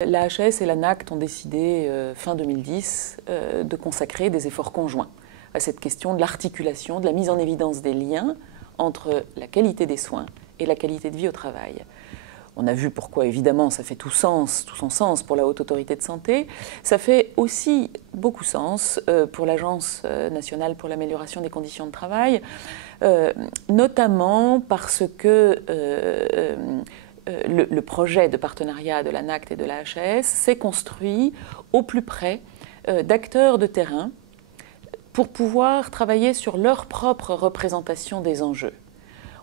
La HAS et l'ANACT ont décidé, fin 2010, de consacrer des efforts conjoints à cette question de l'articulation, de la mise en évidence des liens entre la qualité des soins et la qualité de vie au travail. On a vu pourquoi, évidemment, ça fait tout son sens pour la Haute Autorité de Santé. Ça fait aussi beaucoup sens pour l'Agence nationale pour l'amélioration des conditions de travail, notamment parce que le projet de partenariat de l'ANACT et de la HAS s'est construit au plus près d'acteurs de terrain pour pouvoir travailler sur leur propre représentation des enjeux.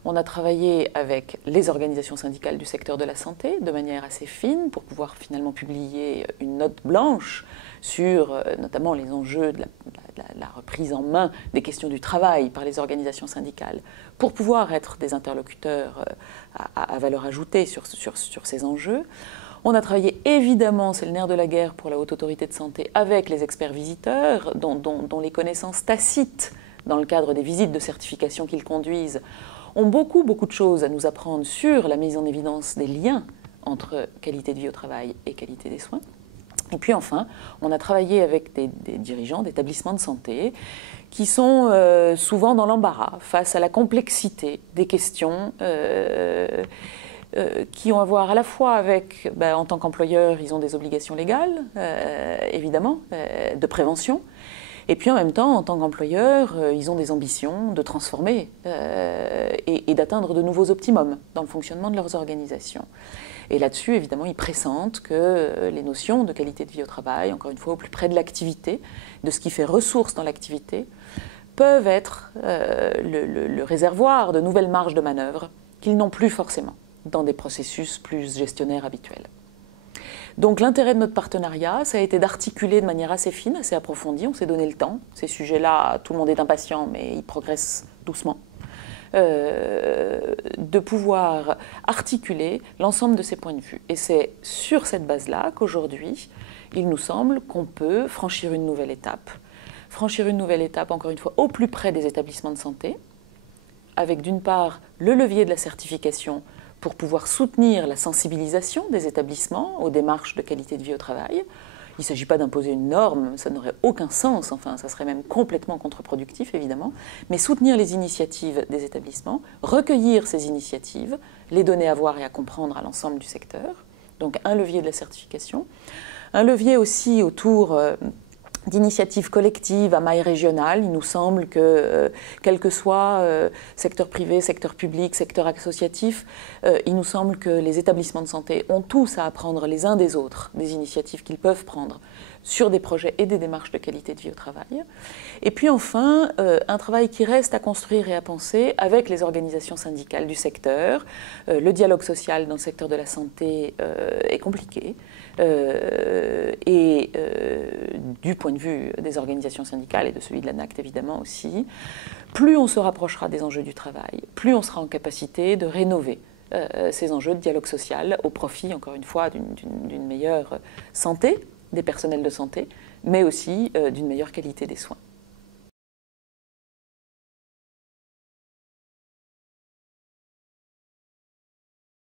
On a travaillé avec les organisations syndicales du secteur de la santé de manière assez fine pour pouvoir finalement publier une note blanche sur notamment les enjeux de la reprise en main des questions du travail par les organisations syndicales, pour pouvoir être des interlocuteurs à valeur ajoutée sur ces enjeux. On a travaillé évidemment, c'est le nerf de la guerre pour la Haute Autorité de Santé, avec les experts visiteurs dont les connaissances tacites dans le cadre des visites de certification qu'ils conduisent ont beaucoup de choses à nous apprendre sur la mise en évidence des liens entre qualité de vie au travail et qualité des soins. Et puis enfin, on a travaillé avec des dirigeants d'établissements de santé qui sont souvent dans l'embarras face à la complexité des questions qui ont à voir à la fois avec, en tant qu'employeur, ils ont des obligations légales, évidemment, de prévention. Et puis en même temps, en tant qu'employeur, ils ont des ambitions de transformer et d'atteindre de nouveaux optimums dans le fonctionnement de leurs organisations. Et là-dessus, évidemment, ils pressentent que les notions de qualité de vie au travail, encore une fois, au plus près de l'activité, de ce qui fait ressource dans l'activité, peuvent être le réservoir de nouvelles marges de manœuvre qu'ils n'ont plus forcément dans des processus plus gestionnaires habituels. Donc l'intérêt de notre partenariat, ça a été d'articuler de manière assez fine, assez approfondie, on s'est donné le temps. Ces sujets-là, tout le monde est impatient, mais ils progressent doucement. De pouvoir articuler l'ensemble de ces points de vue. Et c'est sur cette base-là qu'aujourd'hui, il nous semble qu'on peut franchir une nouvelle étape. Franchir une nouvelle étape, encore une fois, au plus près des établissements de santé, avec d'une part le levier de la certification pour pouvoir soutenir la sensibilisation des établissements aux démarches de qualité de vie au travail. Il ne s'agit pas d'imposer une norme, ça n'aurait aucun sens, enfin ça serait même complètement contre-productif évidemment, mais soutenir les initiatives des établissements, recueillir ces initiatives, les donner à voir et à comprendre à l'ensemble du secteur, donc un levier de la certification, un levier aussi autour d'initiatives collectives à maille régionale. Il nous semble que, quel que soit secteur privé, secteur public, secteur associatif, il nous semble que les établissements de santé ont tous à apprendre les uns des autres des initiatives qu'ils peuvent prendre sur des projets et des démarches de qualité de vie au travail. Et puis enfin, un travail qui reste à construire et à penser avec les organisations syndicales du secteur. Le dialogue social dans le secteur de la santé est compliqué. Du point de vue des organisations syndicales et de celui de l'ANACT évidemment aussi, plus on se rapprochera des enjeux du travail, plus on sera en capacité de rénover ces enjeux de dialogue social au profit, encore une fois, d'une meilleure santé des personnels de santé, mais aussi d'une meilleure qualité des soins.